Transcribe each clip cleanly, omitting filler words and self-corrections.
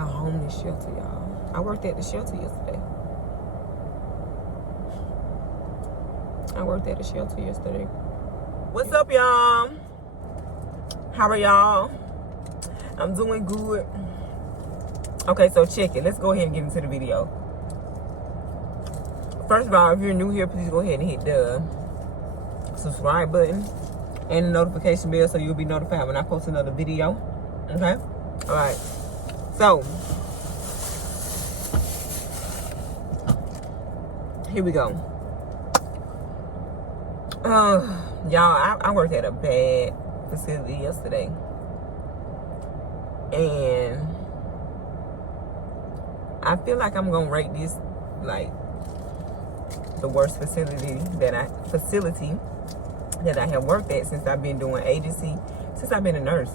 a homeless shelter, y'all. I worked at the shelter yesterday. What's up, y'all? How are y'all? I'm doing good. Okay, so check it. Let's go ahead and get into the video. First of all, if you're new here, please go ahead and hit the subscribe button and the notification bell so you'll be notified when I post another video. Okay? Alright. So, here we go. Y'all, I worked at a bad facility yesterday. And I feel like I'm gonna rate this like the worst facility that I have worked at since I've been doing agency, since I've been a nurse.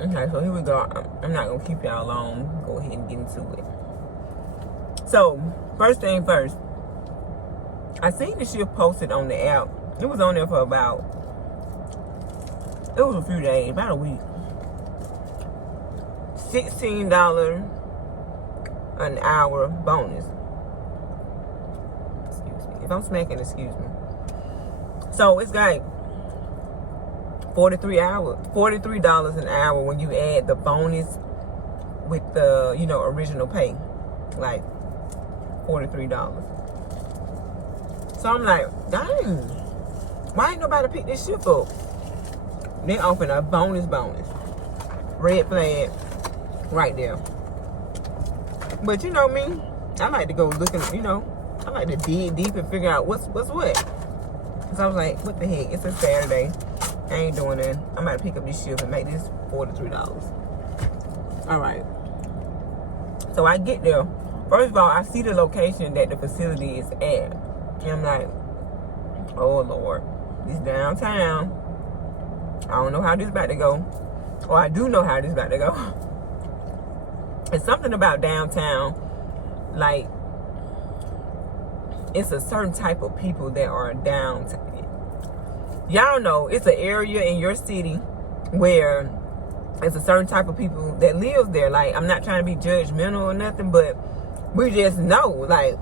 Okay, so here we go. I'm not gonna keep y'all long. Go ahead and get into it. So, first thing first, I seen the shift posted on the app. It was on there for it was a few days, about a week. $16 an hour bonus. Excuse me. If I'm smacking, excuse me. So it's like $43 an hour when you add the bonus with the, original pay. Like $43. So I'm like, dang, why ain't nobody pick this shit up? They offering a bonus. Red flag right there. But you know me, I like to go looking, I like to dig deep and figure out what's what. Cause I was like, what the heck? It's a Saturday. I ain't doing it. I'm about to pick up this shift and make this $43. All right. So I get there. First of all, I see the location that the facility is at. And I'm like, oh Lord, this downtown. I don't know how this about to go. Or I do know how this about to go. It's something about downtown, like, it's a certain type of people that are downtown. Y'all know it's an area in your city where it's a certain type of people that lives there. Like, I'm not trying to be judgmental or nothing, but we just know, like,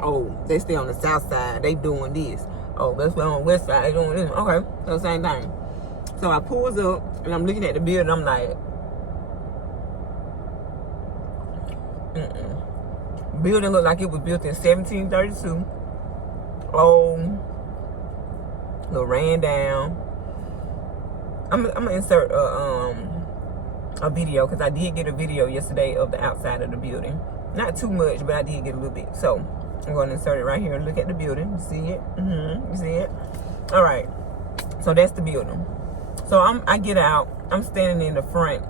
oh, they stay on the south side, they doing this. Oh, let's go on the west side, they doing this. Okay, so same thing. So I pulls up and I'm looking at the building. I'm like, building looked like it was built in 1732. Oh, little ran down. I'm gonna insert a video because I did get a video yesterday of the outside of the building. Not too much, but I did get a little bit. So I'm going to insert it right here and look at the building. You see it? You see it? All right. So that's the building. So I get out. I'm standing in the front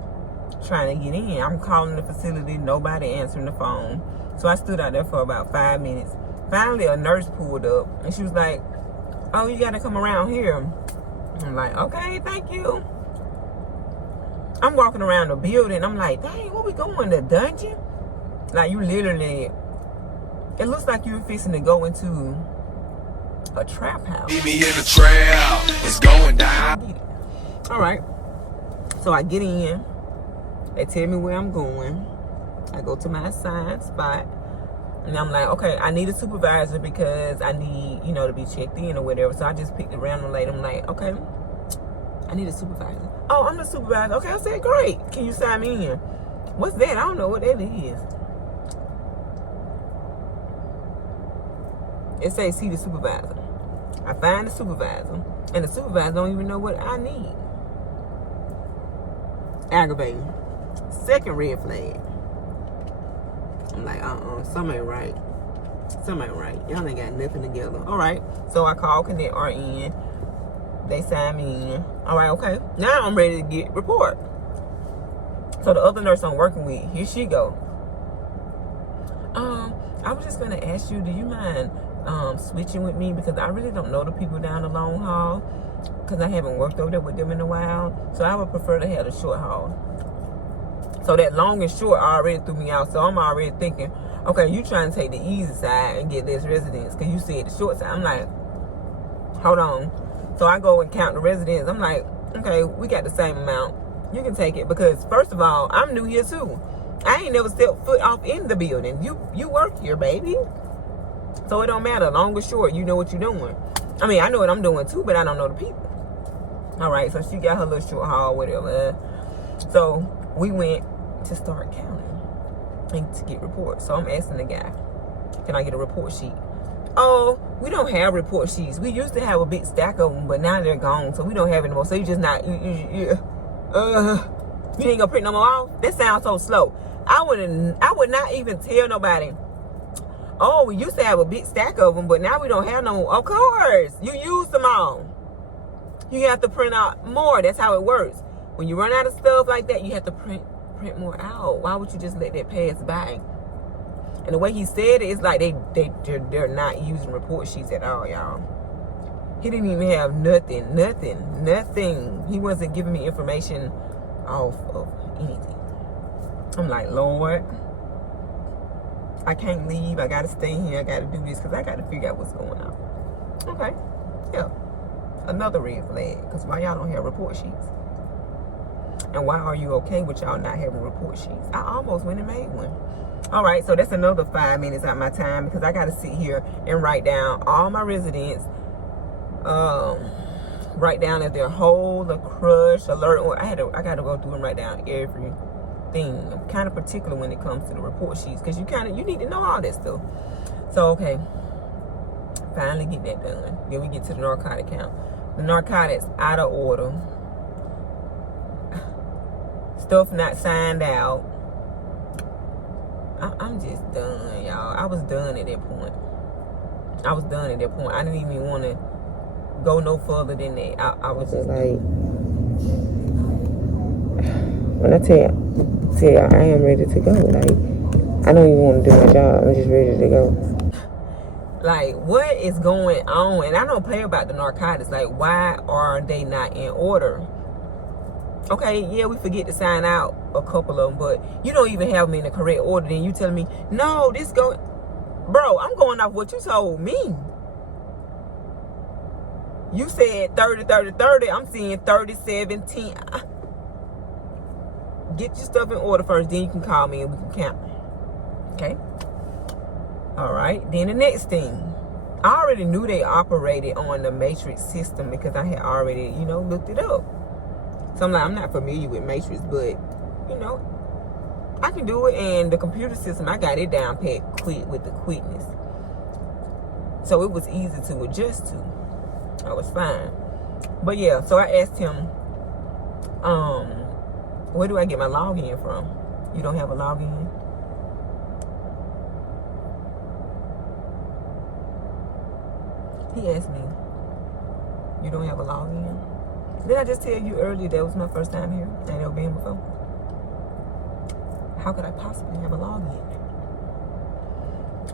trying to get in. I'm calling the facility. Nobody answering the phone. So I stood out there for about 5 minutes. Finally, a nurse pulled up. And she was like, oh, you got to come around here. I'm like, okay, thank you. I'm walking around the building. I'm like, dang, where we going? The dungeon? Like, you literally... It looks like you're fixing to go into a trap house. Meet me in the trap. It's going down. All right. So I get in. They tell me where I'm going. I go to my assigned spot. And I'm like, okay, I need a supervisor because I need, to be checked in or whatever. So I just picked a random lady. I'm like, okay, I need a supervisor. Oh, I'm the supervisor. Okay, I said, great. Can you sign me in? What's that? I don't know what that is. It says, see the supervisor. I find the supervisor. And the supervisor don't even know what I need. Aggravating. Second red flag. I'm like, something ain't right. Something ain't right. Y'all ain't got nothing together. All right. So I call Connect RN. They sign me in. All right, okay. Now I'm ready to get report. So the other nurse I'm working with, here she go. I was just going to ask you, do you mind switching with me? Because I really don't know the people down the long haul. Because I haven't worked over there with them in a while. So I would prefer to have the short haul. So that long and short already threw me out. So I'm already thinking, okay, you trying to take the easy side and get less residents. Because you said the short side. I'm like, hold on. So I go and count the residents. I'm like, okay, we got the same amount. You can take it because, first of all, I'm new here too. I ain't never stepped foot off in the building. You work here, baby. So it don't matter. Long or short, you know what you're doing. I mean, I know what I'm doing too, but I don't know the people. All right, so she got her little short haul, whatever. So we went to start counting and to get reports. So I'm asking the guy, can I get a report sheet? Oh, we don't have report sheets. We used to have a big stack of them, but now they're gone, so we don't have anymore. So you just not, you ain't gonna print no more off? That sounds so slow. I would not even tell nobody, oh, we used to have a big stack of them, but now we don't have no more. Of course, you used them all. You have to print out more. That's how it works. When you run out of stuff like that, you have to print more out. Why would you just let that pass by? And the way he said it, it's like they're not using report sheets at all, y'all. He didn't even have nothing. He wasn't giving me information off of anything. I'm like, Lord, I can't leave. I got to stay here. I got to do this because I got to figure out what's going on. Okay, yeah. Another red flag, because why y'all don't have report sheets? And why are you okay with y'all not having report sheets? I almost went and made one. All right, so that's another 5 minutes out of my time because I got to sit here and write down all my residents. Write down if they're whole, the crush, alert, or I got to go through and write down everything. I'm kind of particular when it comes to the report sheets because you need to know all that stuff. So okay, finally get that done. Then we get to the narcotic count. The narcotics out of order. Stuff not signed out. I'm just done, y'all. I was done at that point. I didn't even want to go no further than that. I was just like, when I tell you, I am ready to go. Like, I don't even want to do my job. I'm just ready to go. Like, what is going on? And I don't play about the narcotics. Like, why are they not in order? Okay, yeah, we forget to sign out a couple of them, but you don't even have them in the correct order. Then you telling me, no, this go, bro, I'm going off what you told me. You said 30, 30, 30. I'm seeing 30, 17. Get your stuff in order first, then you can call me and we can count. Okay? All right, then the next thing. I already knew they operated on the Matrix system because I had already, looked it up. So I'm like, I'm not familiar with Matrix, but, I can do it. And the computer system, I got it down pat quick with the quickness. So it was easy to adjust to. I was fine. But yeah, so I asked him, where do I get my login from? You don't have a login? He asked me, you don't have a login? Did I just tell you earlier that was my first time here? I ain't never been before. How could I possibly have a login?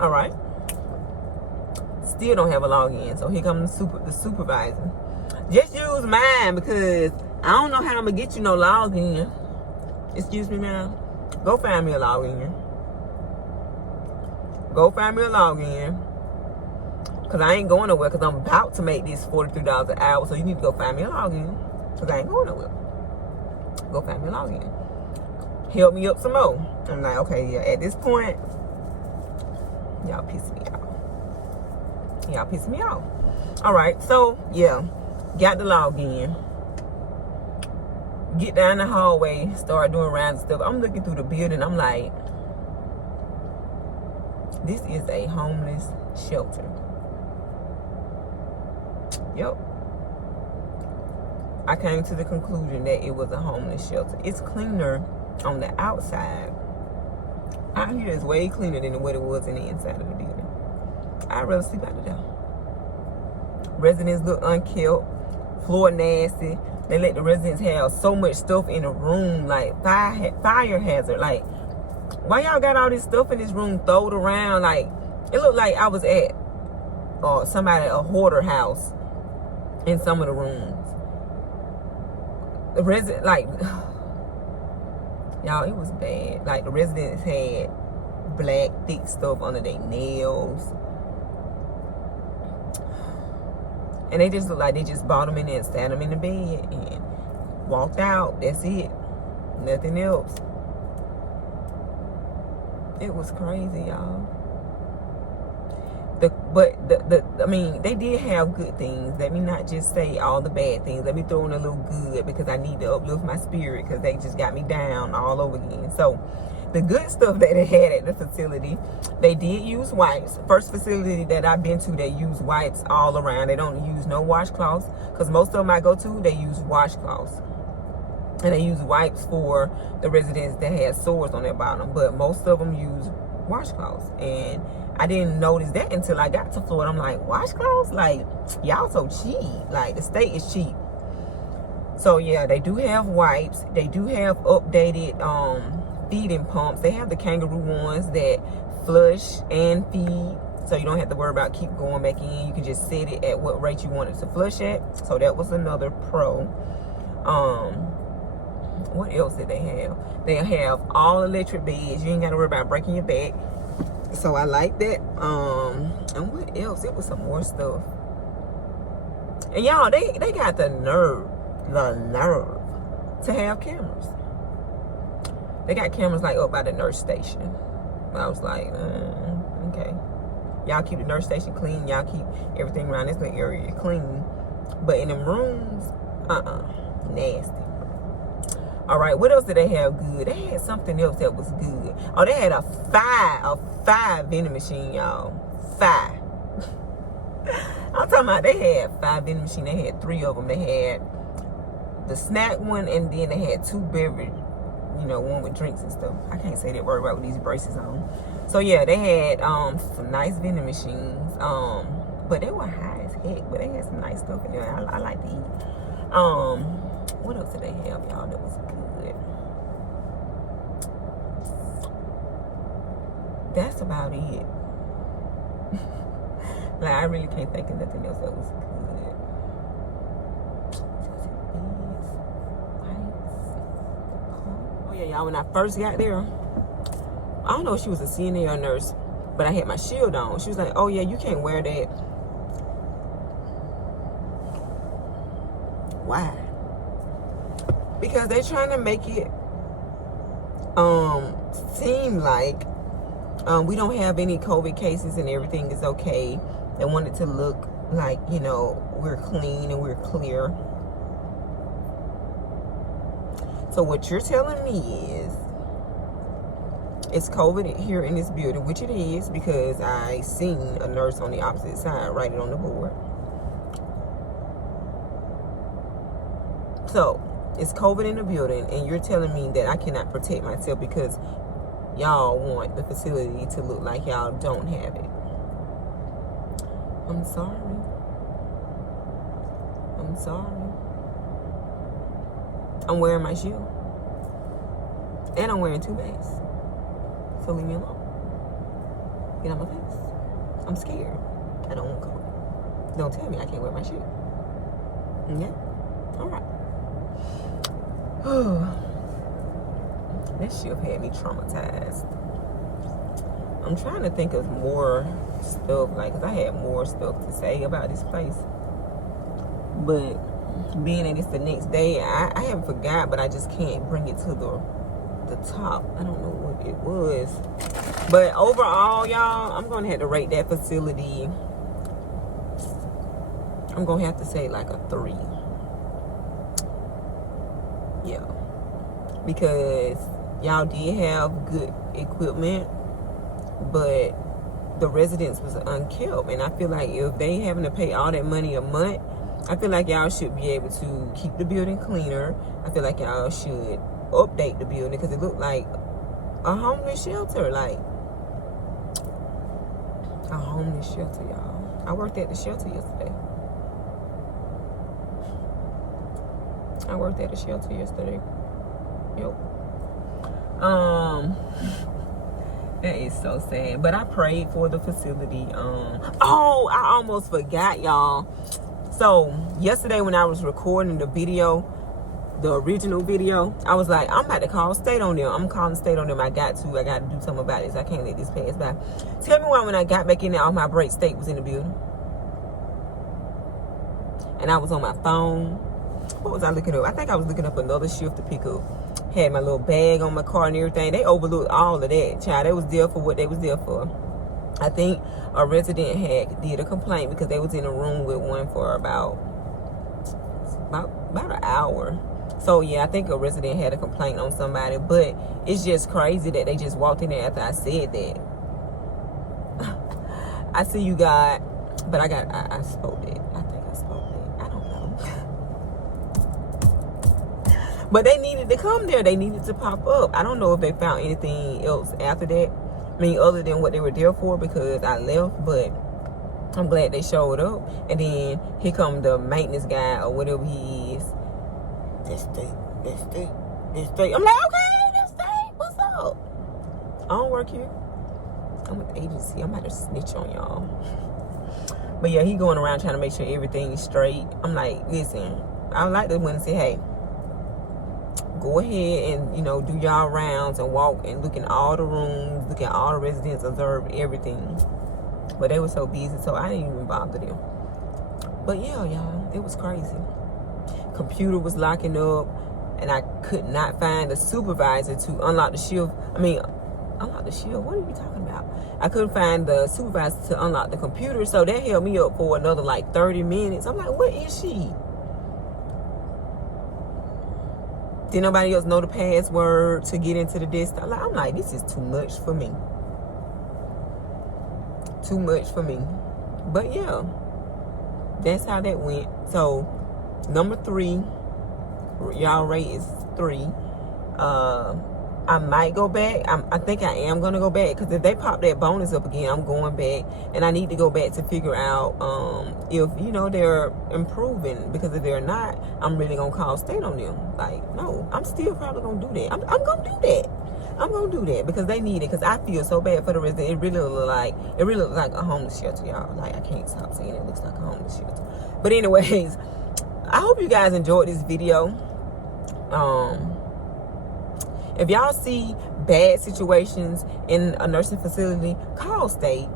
All right. Still don't have a login. So here comes the supervisor. Just use mine because I don't know how I'm going to get you no login. Excuse me, ma'am. Go find me a login. Because I ain't going nowhere because I'm about to make this $43 an hour. So you need to go find me a login because I ain't going nowhere. Go find me a login. Help me up some more. I'm like, okay, yeah, at this point, y'all piss me off. All right, so, yeah, got the login. Get down the hallway, start doing rounds and stuff. I'm looking through the building. I'm like, this is a homeless shelter. Yep. I came to the conclusion that it was a homeless shelter. It's cleaner on the outside. Out here is way cleaner than what it was in the inside of the building. I'd rather sleep out there. Residents look unkempt, floor nasty. They let the residents have so much stuff in the room, like fire hazard. Like, why y'all got all this stuff in this room throwed around? Like, it looked like I was at a hoarder house in some of the rooms. The resident, like, y'all, it was bad. Like, the residents had black, thick stuff under their nails. And they just looked like they just brought them in there and sat them in the bed and walked out. That's it. Nothing else. It was crazy, y'all. I mean, they did have good things. Let me not just say all the bad things. Let me throw in a little good, because I need to uplift my spirit, because they just got me down all over again. So the good stuff that they had at the facility, they did use wipes. First facility that I've been to, they use wipes all around. They don't use no washcloths, because most of them I go to, they use washcloths. And they use wipes for the residents that had sores on their bottom, but most of them use washcloths. And I didn't notice that until I got to Florida. I'm like, washcloths? Like, y'all so cheap. Like, the state is cheap. So yeah, they do have wipes. They do have updated feeding pumps. They have the kangaroo ones that flush and feed, so you don't have to worry about keep going back in. You can just set it at what rate you want it to flush at. So that was another pro. What else did they have? They have all electric beds. You ain't got to worry about breaking your back. So I like that. And what else? It was some more stuff. And y'all, they got the nerve to have cameras. They got cameras like up by the nurse station. I was like, okay. Y'all keep the nurse station clean. Y'all keep everything around this little area clean. But in them rooms, nasty. All right, what else did they have good? They had something else that was good. Oh, they had a five vending machine, y'all. 5. I'm talking about they had 5 vending machines. They had 3 of them. They had the snack one, and then they had 2 beverage, one with drinks and stuff. I can't say that word right with these braces on. So yeah, they had some nice vending machines. But they were high as heck, but they had some nice stuff in there. I like to eat. What else did they have, y'all, that was good? That's about it. Like, I really can't think of nothing else that was good. Oh yeah, y'all, when I first got there, I don't know if she was a CNA or nurse, but I had my shield on. She was like, oh yeah, you can't wear that. Why? Because they're trying to make it seem like we don't have any COVID cases and everything is okay. They want it to look like, we're clean and we're clear. So what you're telling me is it's COVID here in this building, which it is, because I seen a nurse on the opposite side write it on the board. So it's COVID in the building, and you're telling me that I cannot protect myself because y'all want the facility to look like y'all don't have it. I'm sorry. I'm sorry. I'm wearing my shield. And I'm wearing 2 masks. So leave me alone. Get out my face. I'm scared. I don't want COVID. Don't tell me I can't wear my shield. Okay? Alright. That shit had me traumatized. I'm trying to think of more stuff, like, because I had more stuff to say about this place. But being that it's the next day, I haven't forgot, but I just can't bring it to the top. I don't know what it was. But overall, y'all, I'm going to have to rate that facility. I'm going to have to say like a 3. Yeah, because y'all did have good equipment, but the residents was unkept, and I feel like if they having to pay all that money a month, I feel like y'all should be able to keep the building cleaner. I feel like y'all should update the building, because it looked like a homeless shelter, like a homeless shelter, y'all. I worked at the shelter yesterday. Yep. That is so sad. But I prayed for the facility. Oh, I almost forgot, y'all. So yesterday when I was recording the video, the original video, I was like, I'm about to call state on them. I'm calling state on them. I got to do something about this. I can't let this pass by. Tell me why when I got back in there, all my break, state was in the building. And I was on my phone. What was I looking up? I think I was looking up another shift to pick up. Had my little bag on my car and everything. They overlooked all of that, child. They was there for what they was there for. I think a resident did a complaint because they was in a room with one for about an hour. So yeah, I think a resident had a complaint on somebody, but it's just crazy that they just walked in there after I said that. I see you got, but I spoke it. I think I spoke it. I don't know. But they needed to come there. They needed to pop up. I don't know if they found anything else after that. I mean, other than what they were there for, because I left, but I'm glad they showed up. And then here come the maintenance guy or whatever he is. This thing. I'm like, okay, this thing, what's up? I don't work here. I'm with the agency. I'm about to snitch on y'all. But yeah, he going around trying to make sure everything's straight. I'm like, listen, I would like to win and say, hey, go ahead and, you know, do y'all rounds and walk and look in all the rooms, look at all the residents, observe everything. But they were so busy, so I didn't even bother them. But yeah, y'all, it was crazy. Computer was locking up, and I could not find a supervisor to unlock the shield. Unlock the shield? What are you talking about? I couldn't find the supervisor to unlock the computer, so that held me up for another like 30 minutes. I'm like, what is she? Did nobody else know the password to get into the desktop? I'm like, this is too much for me. Too much for me. But yeah, that's how that went. So number 3, y'all rate is 3. I might go back. I think I am going to go back, because if they pop that bonus up again, I'm going back. And I need to go back to figure out if, you know, they're improving. Because if they're not, I'm really going to call state on them. Like, no, I'm still probably going to do that. I'm going to do that. I'm going to do that because they need it. Because I feel so bad for the resident. It really looks like a homeless shelter, y'all. Like, I can't stop saying it looks like a homeless shelter. But anyways, I hope you guys enjoyed this video. If y'all see bad situations in a nursing facility, call state.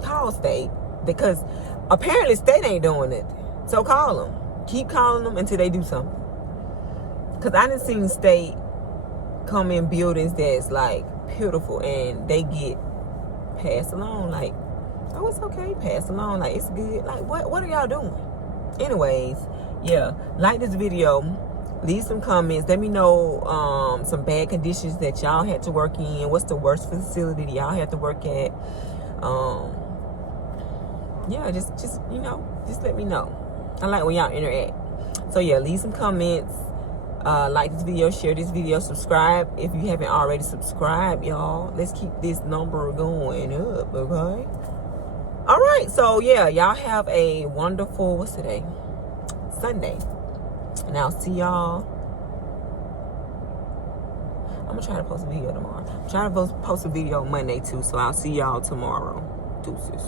Call state. Because apparently state ain't doing it. So call them. Keep calling them until they do something. Because I done seen state come in buildings that's like beautiful and they get passed along. Like, oh, it's okay. Pass along. Like, it's good. Like, what are y'all doing? Anyways, yeah. Like this video. Leave some comments. Let me know some bad conditions that y'all had to work in. What's the worst facility that y'all had to work at? Yeah, just you know, just let me know. I like when y'all interact. So yeah, leave some comments. Like this video, share this video, subscribe if you haven't already subscribed, y'all. Let's keep this number going up, okay? All right, so yeah, y'all have a wonderful, what's today? Sunday. And I'll see y'all. I'm gonna try to post a video tomorrow. I'm trying to post a video on Monday too, so I'll see y'all tomorrow. Deuces.